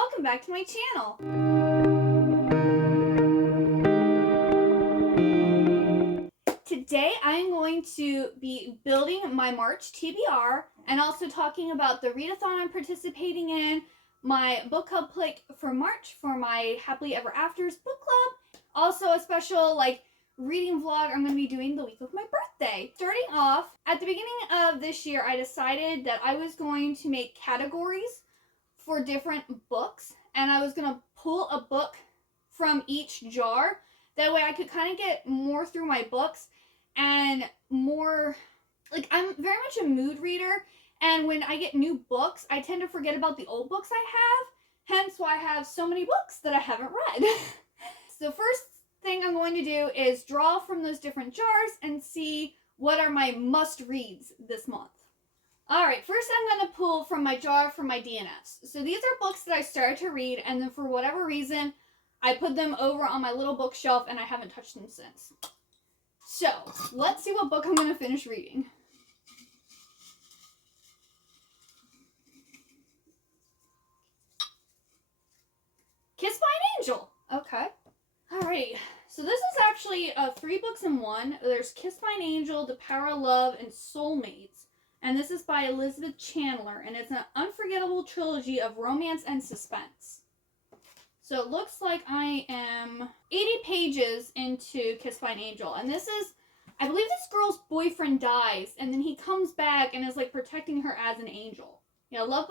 welcome back to my channel. Today I'm going to be building my March TBR and also talking about the readathon I'm participating in, my book club pick for March for my Happily Ever Afters book club, also a special reading vlog I'm going to be doing the week of my birthday. Starting off, at the beginning of this year I decided that I was going to make categories for different books, and I was going to pull a book from each jar. That way I could kind of get more through my books and more, I'm very much a mood reader, and when I get new books, I tend to forget about the old books I have, hence why I have so many books that I haven't read. So first thing I'm going to do is draw from those different jars and see what are my must-reads this month. Alright, first I'm going to pull from my jar for my DNFs. So these are books that I started to read, and then for whatever reason, I put them over on my little bookshelf and I haven't touched them since. So, let's see what book I'm going to finish reading. Kiss by an Angel. Okay. Alrighty. So this is actually 3 books in one. There's Kiss by an Angel, The Power of Love, and Soulmates. And this is by Elizabeth Chandler, and it's an unforgettable trilogy of romance and suspense. So it looks like I am 80 pages into Kiss by an Angel, and this is, I believe this girl's boyfriend dies, and then he comes back and is protecting her as an angel. Yeah, love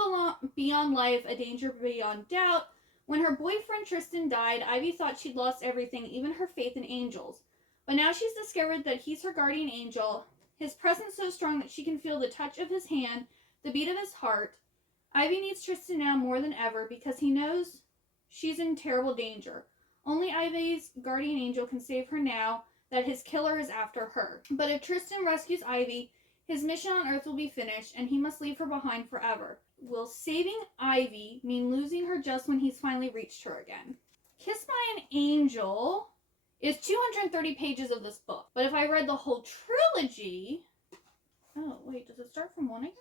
beyond life, a danger beyond doubt. When her boyfriend Tristan died, Ivy thought she'd lost everything, even her faith in angels. But now she's discovered that he's her guardian angel, his presence so strong that she can feel the touch of his hand, the beat of his heart. Ivy needs Tristan now more than ever because he knows she's in terrible danger. Only Ivy's guardian angel can save her now that his killer is after her. But if Tristan rescues Ivy, his mission on Earth will be finished and he must leave her behind forever. Will saving Ivy mean losing her just when he's finally reached her again? Kiss by an Angel is 230 pages of this book. But if I read the whole trilogy... Oh, wait, does it start from 1 again?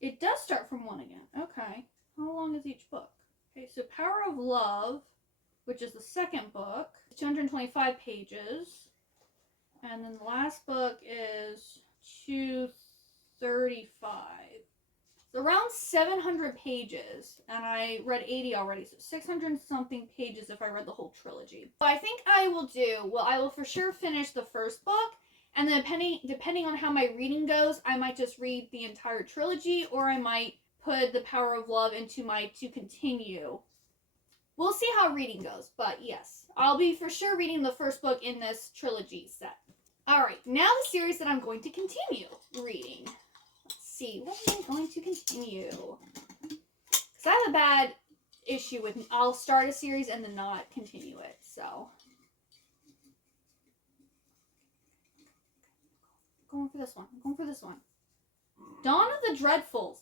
It does start from 1 again. Okay. How long is each book? Okay, so Power of Love, which is the second book, 225 pages. And then the last book is 235. So around 700 pages, and I read 80 already, so 600 something pages if I read the whole trilogy. So I think I will for sure finish the first book, and then depending on how my reading goes, I might just read the entire trilogy, or I might put The Power of Love into my to continue. We'll see how reading goes, but yes, I'll be for sure reading the first book in this trilogy set. Alright, now the series that I'm going to continue reading. See, what am I going to continue? Because I have a bad issue with I'll start a series and then not continue it, so. I'm going for this one. Dawn of the Dreadfuls.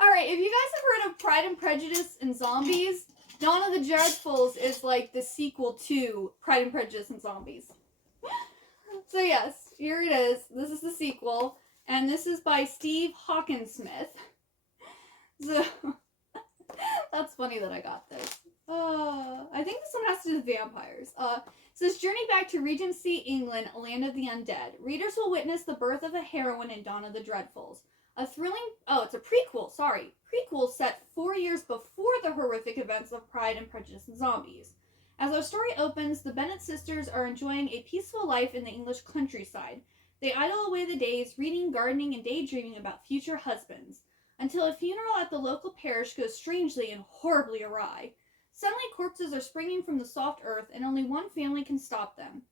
Alright, if you guys have heard of Pride and Prejudice and Zombies, Dawn of the Dreadfuls is the sequel to Pride and Prejudice and Zombies. So yes, here it is. This is the sequel, and this is by Steve Hawkinsmith. So, that's funny that I got this. I think this one has to do with vampires. It says, journey back to Regency, England, land of the undead. Readers will witness the birth of a heroine in Dawn of the Dreadfuls. A thrilling, it's a prequel set 4 years before the horrific events of Pride and Prejudice and Zombies. As our story opens, the Bennet sisters are enjoying a peaceful life in the English countryside. They idle away the days, reading, gardening, and daydreaming about future husbands, until a funeral at the local parish goes strangely and horribly awry. Suddenly, corpses are springing from the soft earth, and only one family can stop them.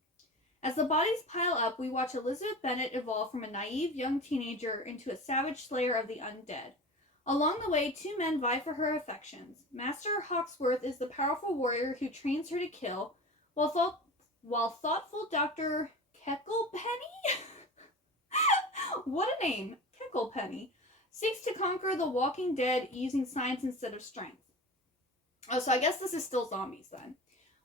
As the bodies pile up, we watch Elizabeth Bennet evolve from a naive young teenager into a savage slayer of the undead. Along the way, 2 men vie for her affections. Master Hawksworth is the powerful warrior who trains her to kill, while thoughtful Dr. Kecklepenny? What a name! Kecklepenny seeks to conquer the walking dead using science instead of strength. Oh, so I guess this is still zombies then.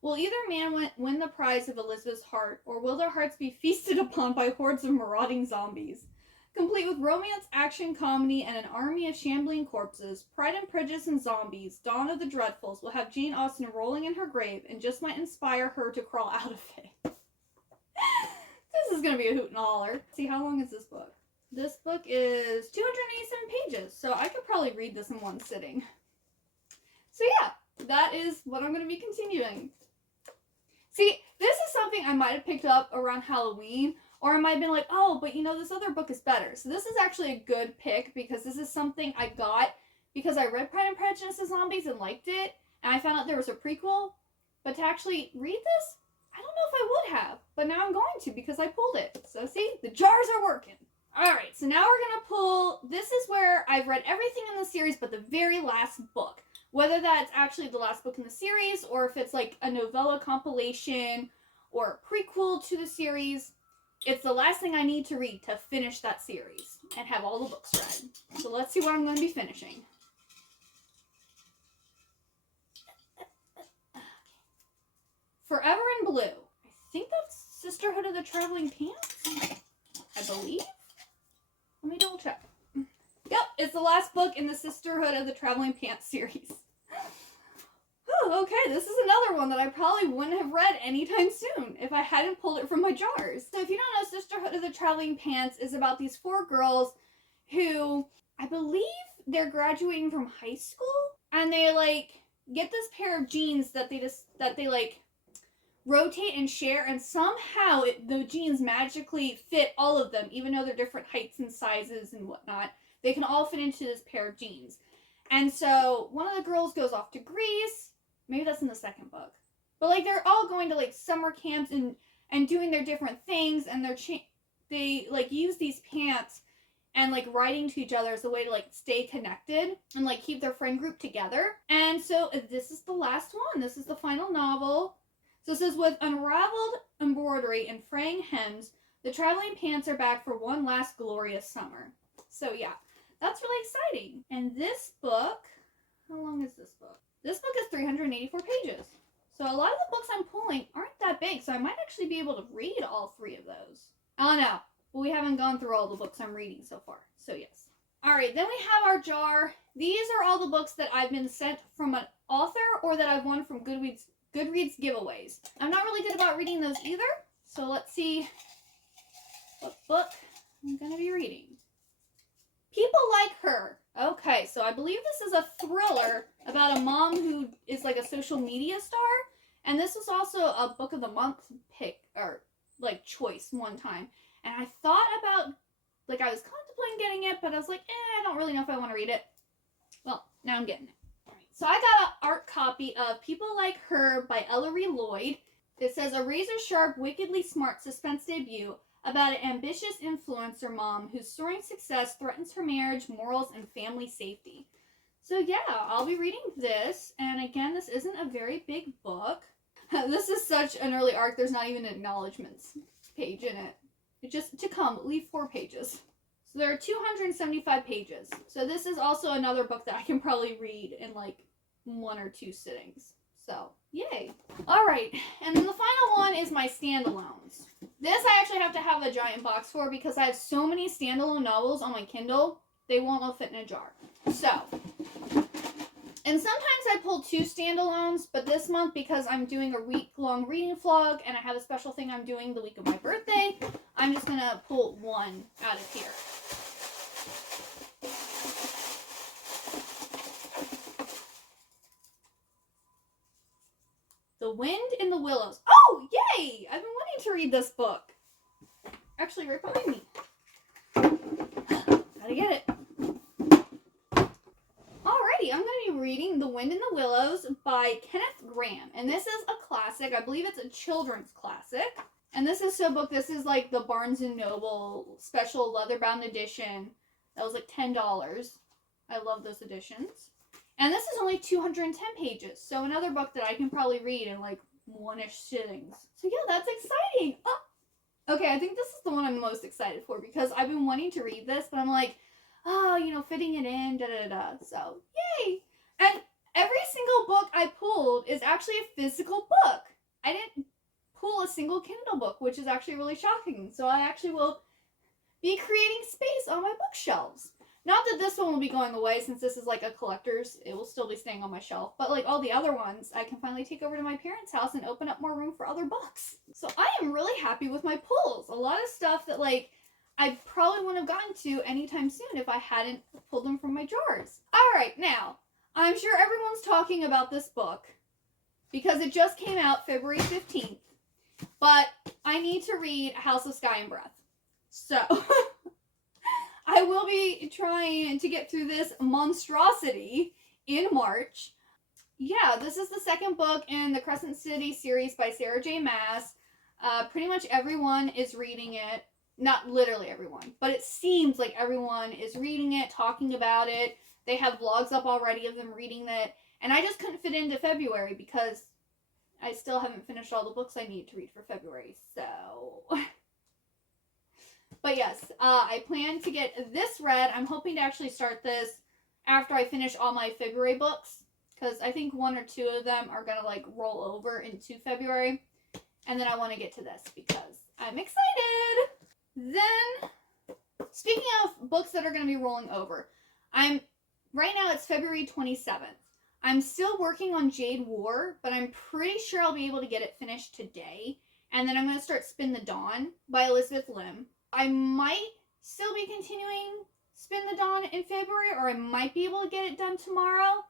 Will either man win the prize of Elizabeth's heart, or will their hearts be feasted upon by hordes of marauding zombies? Complete with romance, action, comedy, and an army of shambling corpses, Pride and Prejudice and zombies, Dawn of the Dreadfuls will have Jane Austen rolling in her grave and just might inspire her to crawl out of it. This is going to be a hoot and holler. See, how long is this book? This book is 287 pages, so I could probably read this in one sitting. So yeah, that is what I'm going to be continuing. See, this is something I might have picked up around Halloween, or I might have been like, oh, but you know, this other book is better. So this is actually a good pick, because this is something I got because I read Pride and Prejudice and Zombies and liked it, and I found out there was a prequel. But to actually read this, I don't know if I would have, but now I'm going to because I pulled it. So see, the jars are working. Alright, so now we're going to pull, this is where I've read everything in the series but the very last book. Whether that's actually the last book in the series, or if it's like a novella compilation, or a prequel to the series, it's the last thing I need to read to finish that series, and have all the books read. So let's see what I'm going to be finishing. Forever in Blue. I think that's Sisterhood of the Traveling Pants, I believe. Let me double check. Yep, it's the last book in the Sisterhood of the Traveling Pants series. Oh, okay, this is another one that I probably wouldn't have read anytime soon if I hadn't pulled it from my jars. So if you don't know, Sisterhood of the Traveling Pants is about these 4 girls who, I believe they're graduating from high school, and they, like, get this pair of jeans that they like, rotate and share, and somehow the jeans magically fit all of them, even though they're different heights and sizes and whatnot. They can all fit into this pair of jeans. And so one of the girls goes off to Greece. Maybe that's in the second book. But like they're all going to like summer camps and doing their different things, and they like use these pants and like writing to each other as a way to like stay connected and like keep their friend group together. And so this is the last one. This is the final novel. So it says, with unraveled embroidery and fraying hems, the traveling pants are back for one last glorious summer. So yeah, that's really exciting. And this book, how long is this book? This book is 384 pages. So a lot of the books I'm pulling aren't that big, so I might actually be able to read all 3 of those. I don't know, but we haven't gone through all the books I'm reading so far, so yes. Alright, then we have our jar. These are all the books that I've been sent from an author or that I've won from Goodreads giveaways. I'm not really good about reading those either, so let's see what book I'm going to be reading. People Like Her. Okay, so I believe this is a thriller about a mom who is like a social media star, and this was also a book of the month pick, or like choice one time, and I thought about, like I was contemplating getting it, but I was like, I don't really know if I want to read it. Well, now I'm getting it. So I got an art copy of People Like Her by Ellery Lloyd. It says, a razor-sharp, wickedly smart suspense debut about an ambitious influencer mom whose soaring success threatens her marriage, morals, and family safety. So yeah, I'll be reading this. And again, this isn't a very big book. This is such an early arc, there's not even an acknowledgements page in it. It just, to come, leave 4 pages. So there are 275 pages. So this is also another book that I can probably read in like 1 or 2 sittings. So, yay. Alright, and then the final one is my standalones. This I actually have to have a giant box for because I have so many standalone novels on my Kindle, they won't all fit in a jar. So, and sometimes I pull 2 standalones, but this month, because I'm doing a week-long reading vlog and I have a special thing I'm doing the week of my birthday, I'm just going to pull 1 out of here. The Wind in the Willows. Oh, yay! I've been wanting to read this book. Actually, right behind me. Gotta get it. Alrighty, I'm going to be reading The Wind in the Willows by Kenneth Grahame. And this is a classic. I believe it's a children's classic. And this is this is like the Barnes & Noble special leather-bound edition. That was like $10. I love those editions. And this is only 210 pages, so another book that I can probably read in like 1-ish sittings. So yeah, that's exciting. Oh. Okay, I think this is the one I'm most excited for because I've been wanting to read this, but I'm like, oh, you know, fitting it in, da-da-da. So, yay! And every single book I pulled is actually a physical book. I didn't pull a single Kindle book, which is actually really shocking. So I actually will be creating space on my bookshelves. Not that this one will be going away since this is like a collector's. It will still be staying on my shelf. But like all the other ones, I can finally take over to my parents' house and open up more room for other books. So I am really happy with my pulls. A lot of stuff that like I probably wouldn't have gotten to anytime soon if I hadn't pulled them from my jars. Alright, now, I'm sure everyone's talking about this book because it just came out February 15th. But I need to read House of Sky and Breath. So I will be trying to get through this monstrosity in March. Yeah, this is the second book in the Crescent City series by Sarah J. Maas. Pretty much everyone is reading it. Not literally everyone, but it seems like everyone is reading it, talking about it. They have vlogs up already of them reading it. And I just couldn't fit into February because I still haven't finished all the books I need to read for February. So... But yes, I plan to get this read. I'm hoping to actually start this after I finish all my February books, because I think one or two of them are going to like roll over into February. And then I want to get to this because I'm excited. Then, speaking of books that are going to be rolling over, right now it's February 27th. I'm still working on Jade War, but I'm pretty sure I'll be able to get it finished today. And then I'm going to start Spin the Dawn by Elizabeth Lim. I might still be continuing Spin the Dawn in February, or I might be able to get it done tomorrow.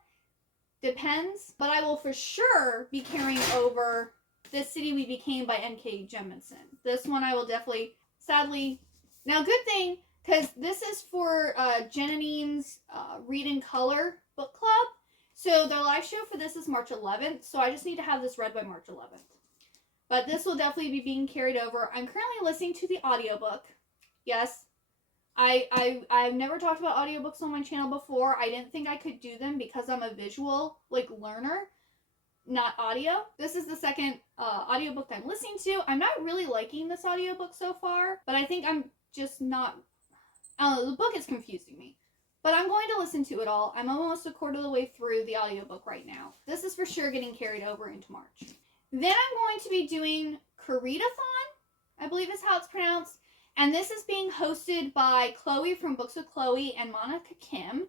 Depends. But I will for sure be carrying over This City We Became by N.K. Jemisin. This one I will definitely, sadly... Now, good thing, because this is for Jananine's Read in Color book club. So their live show for this is March 11th, so I just need to have this read by March 11th. But this will definitely be being carried over. I'm currently listening to the audiobook. Yes. I've never talked about audiobooks on my channel before. I didn't think I could do them because I'm a visual, like, learner, not audio. This is the second audiobook I'm listening to. I'm not really liking this audiobook so far, but I think I'm just not... I don't know, the book is confusing me. But I'm going to listen to it all. I'm almost a quarter of the way through the audiobook right now. This is for sure getting carried over into March. Then I'm going to be doing Koreadathon, I believe is how it's pronounced. And this is being hosted by Chloe from Books with Chloe and Monica Kim.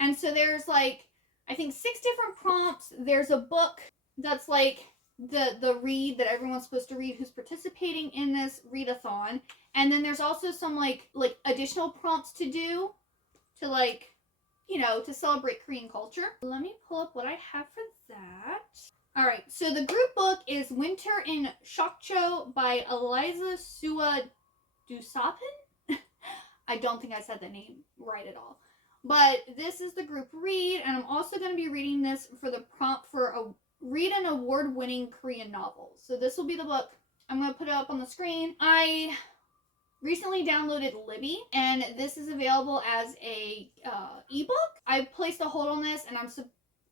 And so there's like, I think 6 different prompts. There's a book that's like the read that everyone's supposed to read who's participating in this readathon. And then there's also some like additional prompts to do to like, you know, to celebrate Korean culture. Let me pull up what I have for that. Alright, so the group book is Winter in Shokcho by Eliza Sua Dusapin? I don't think I said the name right at all. But this is the group read, and I'm also going to be reading this for the prompt for read an award-winning Korean novel. So this will be the book. I'm going to put it up on the screen. I recently downloaded Libby, and this is available as a ebook. I placed a hold on this, and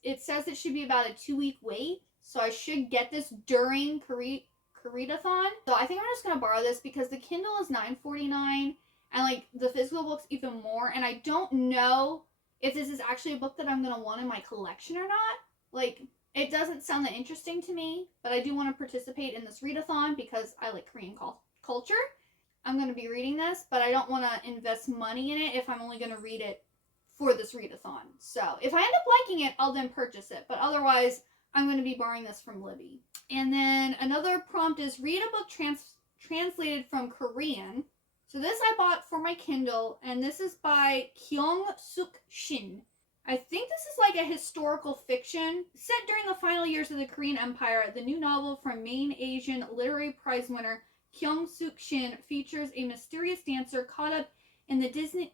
it says it should be about a 2-week wait. So I should get this during Koreadathon. So I think I'm just going to borrow this because the Kindle is $9.49 and like the physical book's even more. And I don't know if this is actually a book that I'm going to want in my collection or not. Like, it doesn't sound that interesting to me, but I do want to participate in this readathon because I like Korean culture. I'm going to be reading this, but I don't want to invest money in it if I'm only going to read it for this readathon. So if I end up liking it, I'll then purchase it. But otherwise, I'm going to be borrowing this from Libby. And then another prompt is read a book translated from Korean. So this I bought for my Kindle, and this is by Kyung-Suk Shin. I think this is like a historical fiction set during the final years of the Korean Empire. The new novel from Main Asian Literary Prize winner Kyung-Suk Shin features a mysterious dancer caught up in the dizzying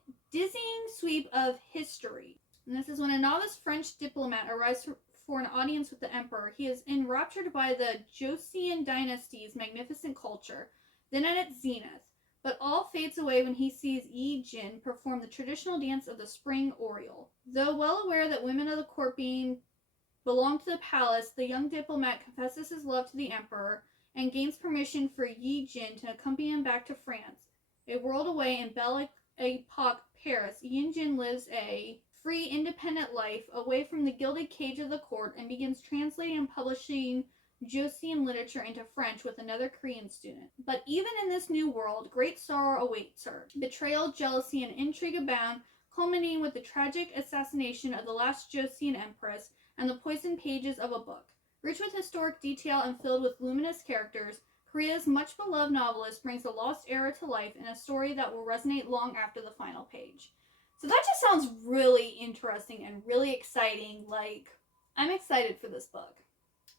sweep of history. And this is when a novice French diplomat arrives for an audience with the emperor. He is enraptured by the Joseon dynasty's magnificent culture, then at its zenith. But all fades away when he sees Yi Jin perform the traditional dance of the spring oriole. Though well aware that women of the court belong to the palace, the young diplomat confesses his love to the emperor and gains permission for Yi Jin to accompany him back to France. A world away in Belle Epoque Paris, Yi Jin lives a free, independent life away from the gilded cage of the court and begins translating and publishing Joseon literature into French with another Korean student. But even in this new world, great sorrow awaits her. Betrayal, jealousy, and intrigue abound, culminating with the tragic assassination of the last Joseon empress and the poisoned pages of a book. Rich with historic detail and filled with luminous characters, Korea's much-beloved novelist brings a lost era to life in a story that will resonate long after the final page. So that just sounds really interesting and really exciting. Like, I'm excited for this book.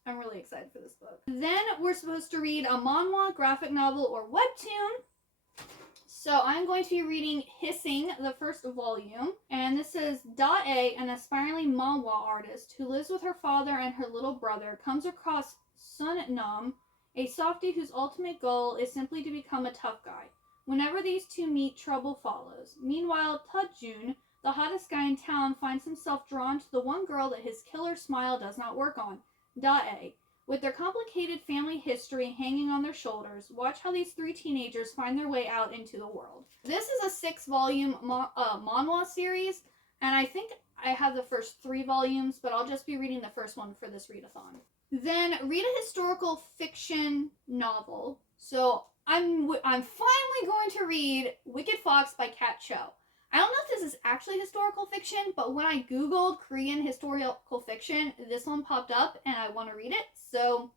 I'm really excited for this book. Then we're supposed to read a manhwa, graphic novel, or webtoon. So I'm going to be reading Hissing, the first volume. And this is Da-A, an aspiring manhwa artist who lives with her father and her little brother, comes across Sun Nam, a softie whose ultimate goal is simply to become a tough guy. Whenever these two meet, trouble follows. Meanwhile, Tujun, the hottest guy in town, finds himself drawn to the one girl that his killer smile does not work on, Da-A. With their complicated family history hanging on their shoulders, watch how these three teenagers find their way out into the world. This is a 6-volume manhwa series, and I think I have the first 3 volumes, but I'll just be reading the first one for this readathon. Then read a historical fiction novel. So I'm finally going to read Wicked Fox by Kat Cho. I don't know if this is actually historical fiction, but when I googled Korean historical fiction, this one popped up and I want to read it. So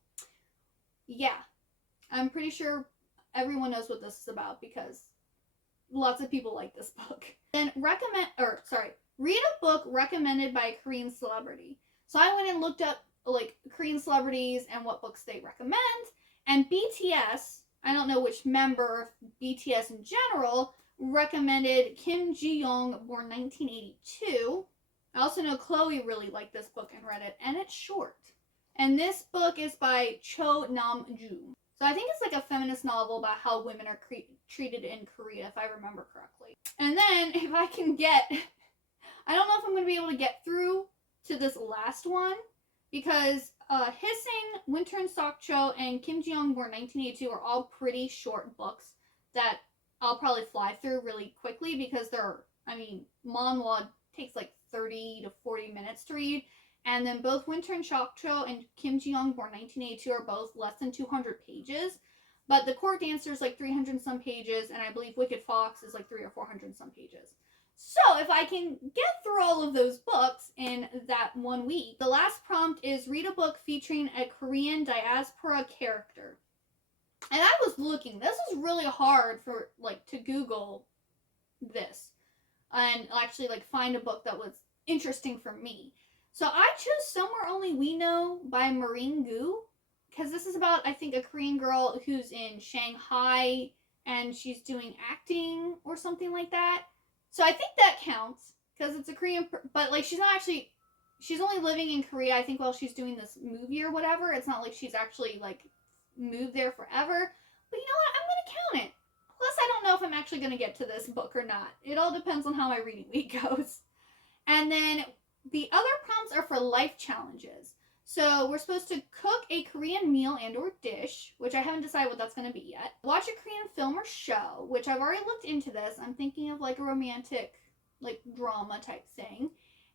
yeah, I'm pretty sure everyone knows what this is about because lots of people like this book. Then read a book recommended by a Korean celebrity. So I went and looked up like Korean celebrities and what books they recommend. And BTS, I don't know which member of BTS in general, recommended Kim Ji-young, born 1982. I also know Chloe really liked this book and read it, and it's short. And this book is by Cho Nam-joo. So I think it's like a feminist novel about how women are treated in Korea, if I remember correctly. And then if I can get, I don't know if I'm going to be able to get through to this last one, because Hissing, Winter in Sokcho, and Kim Ji-young, born 1982 are all pretty short books that I'll probably fly through really quickly because manhwa takes like 30 to 40 minutes to read. And then both Winter in Sokcho and Kim Ji-young, born 1982, are both less than 200 pages. But The Court Dancer is like 300 and some pages, and I believe Wicked Fox is like 300 or 400 and some pages. So if I can get through all of those books in that 1 week, the last prompt is read a book featuring a Korean diaspora character. And I was looking, this was really hard for to Google this and actually find a book that was interesting for me. So I chose Somewhere Only We Know by Marine Gu, because this is about, I think, a Korean girl who's in Shanghai and she's doing acting or something like that. So I think that counts because it's a Korean, but she's not actually, she's only living in Korea, I think, while she's doing this movie or whatever. It's not like she's actually moved there forever. But you know what? I'm going to count it. Plus, I don't know if I'm actually going to get to this book or not. It all depends on how my reading week goes. And then the other prompts are for life challenges. So we're supposed to cook a Korean meal and or dish, which I haven't decided what that's going to be yet. Watch a Korean film or show, which I've already looked into this. I'm thinking of a romantic, drama type thing.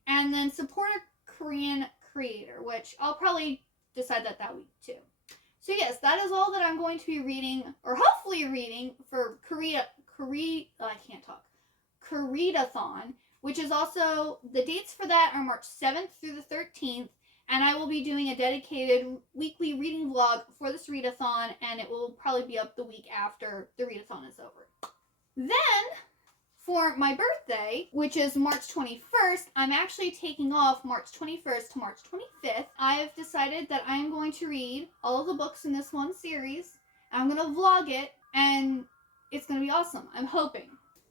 And then support a Korean creator, which I'll probably decide that week too. So yes, that is all that I'm going to be reading, or hopefully reading, for Koreadathon, which is also, the dates for that are March 7th through the 13th, and I will be doing a dedicated weekly reading vlog for this readathon, and it will probably be up the week after the readathon is over. Then, for my birthday, which is March 21st, I'm actually taking off March 21st to March 25th. I have decided that I am going to read all of the books in this one series. I'm going to vlog it, and it's going to be awesome. I'm hoping.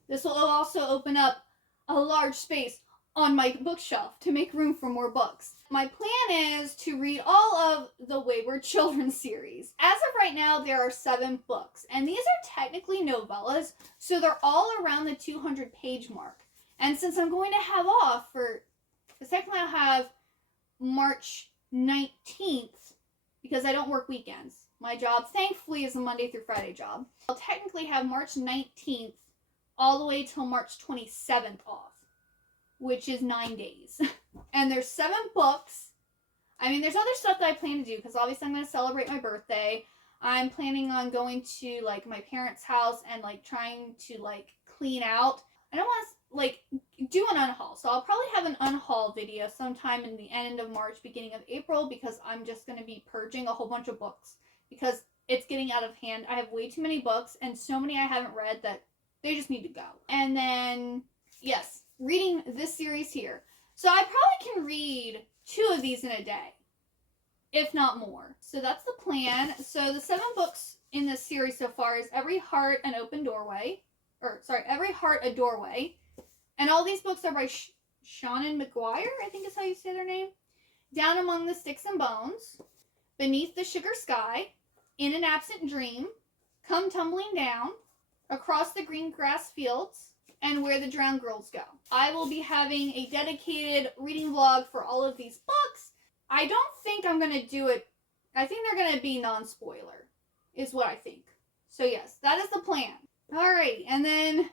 This will also open up a large space on my bookshelf to make room for more books. My plan is to read all of the Wayward Children series. As of right now, there are 7 books, and these are technically novellas, so they're all around the 200-page mark. And since I'm going to have off because technically I'll have March 19th, because I don't work weekends. My job, thankfully, is a Monday through Friday job. I'll technically have March 19th all the way till March 27th off, which is 9 days. And there's 7 books. I mean, there's other stuff that I plan to do because obviously I'm going to celebrate my birthday. I'm planning on going to like my parents' house and like trying to like clean out. I don't want to like do an unhaul. So I'll probably have an unhaul video sometime in the end of March, beginning of April, because I'm just going to be purging a whole bunch of books because it's getting out of hand. I have way too many books and so many I haven't read that they just need to go. And then, yes, reading this series here. So I probably can read 2 of these in a day, if not more. So that's the plan. So the 7 books in this series so far is Every Heart an Open Doorway. Every Heart a Doorway. And all these books are by Shannon McGuire, I think is how you say their name. Down Among the Sticks and Bones. Beneath the Sugar Sky. In an Absent Dream. Come Tumbling Down. Across the Green Grass Fields. And Where the Drowned Girls Go. I will be having a dedicated reading vlog for all of these books. I don't think I'm going to do it. I think they're going to be non-spoiler, is what I think. So yes, that is the plan. Alright, and then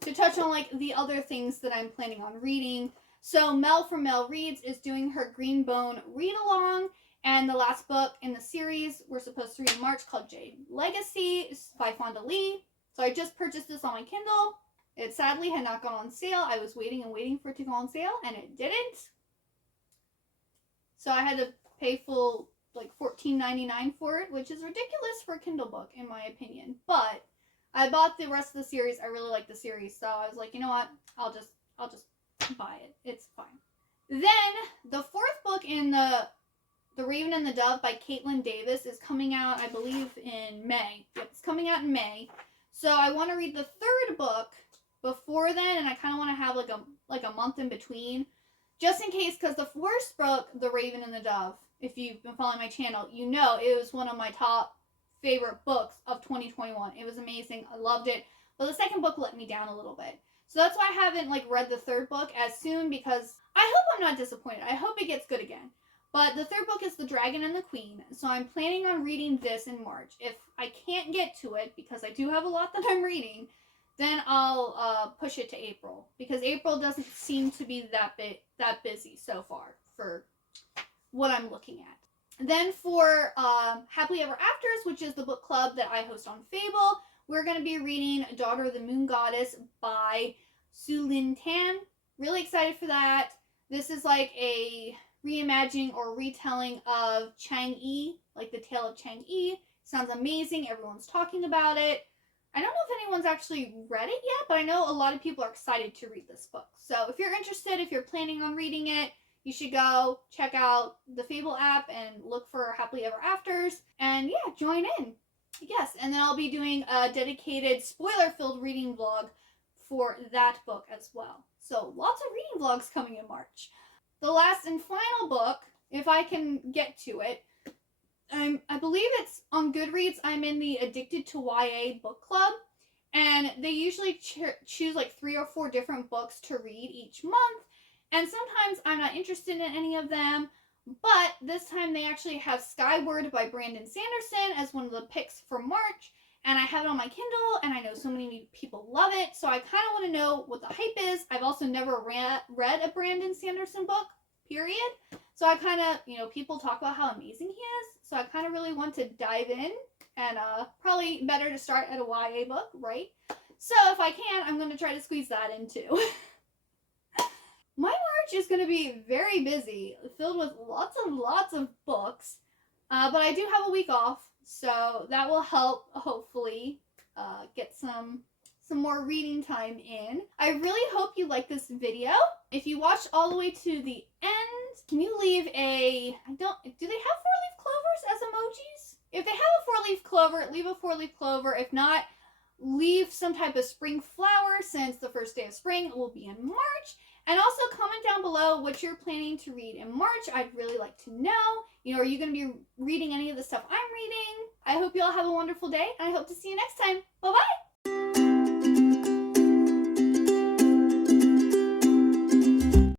to touch on like the other things that I'm planning on reading. So Mel from Mel Reads is doing her Greenbone read-along. And the last book in the series we're supposed to read in March called Jade Legacy is by Fonda Lee. So I just purchased this on my Kindle. It sadly had not gone on sale. I was waiting and waiting for it to go on sale, and it didn't. So I had to pay full, like, $14.99 for it, which is ridiculous for a Kindle book, in my opinion. But I bought the rest of the series. I really like the series, so I was like, you know what? I'll just buy it. It's fine. Then the 4th book in the Raven and the Dove by KAITLYN Davis is coming out, I believe, in May. Yep, it's coming out in May. So I want to read the 3rd book before then, and I kind of want to have like a month in between, just in case, because the first book, The Raven and the Dove, if you've been following my channel, you know it was one of my top favorite books of 2021. It was amazing. I loved it. But the second book let me down a little bit. So that's why I haven't like read the 3rd book as soon, because I hope I'm not disappointed. I hope it gets good again. But the 3rd book is The Dragon and the Queen, so I'm planning on reading this in March. If I can't get to it, because I do have a lot that I'm reading, then I'll push it to April, because April doesn't seem to be that busy so far for what I'm looking at. Then for Happily Ever Afters, which is the book club that I host on Fable, we're going to be reading Daughter of the Moon Goddess by Su Lin Tan. Really excited for that. This is like a reimagining or retelling of Chang'e, like the tale of Chang'e. Sounds amazing. Everyone's talking about it. I don't know if anyone's actually read it yet, but I know a lot of people are excited to read this book. So if you're interested, if you're planning on reading it, you should go check out the Fable app and look for Happily Ever Afters. And yeah, join in. Yes, and then I'll be doing a dedicated spoiler-filled reading vlog for that book as well. So lots of reading vlogs coming in March. The last and final book, if I can get to it, I believe it's on Goodreads. I'm in the Addicted to YA book club, and they usually choose like 3 or 4 different books to read each month, and sometimes I'm not interested in any of them, but this time they actually have Skyward by Brandon Sanderson as one of the picks for March, and I have it on my Kindle, and I know so many people love it, so I kind of want to know what the hype is. I've also never read a Brandon Sanderson book, period. So I kind of, people talk about how amazing he is. So I kind of really want to dive in, and probably better to start at a YA book, right? So if I can, I'm going to try to squeeze that in too. My March is going to be very busy, filled with lots of books. But I do have a week off, so that will help, hopefully, get some more reading time in. I really hope you like this video. If you watched all the way to the end, can you leave do they have 4-leaf clovers as emojis? If they have a 4-leaf clover, leave a 4-leaf clover. If not, leave some type of spring flower, since the first day of spring will be in March. And also comment down below what you're planning to read in March. I'd really like to know. Are you going to be reading any of the stuff I'm reading? I hope you all have a wonderful day, and I hope to see you next time. Bye-bye!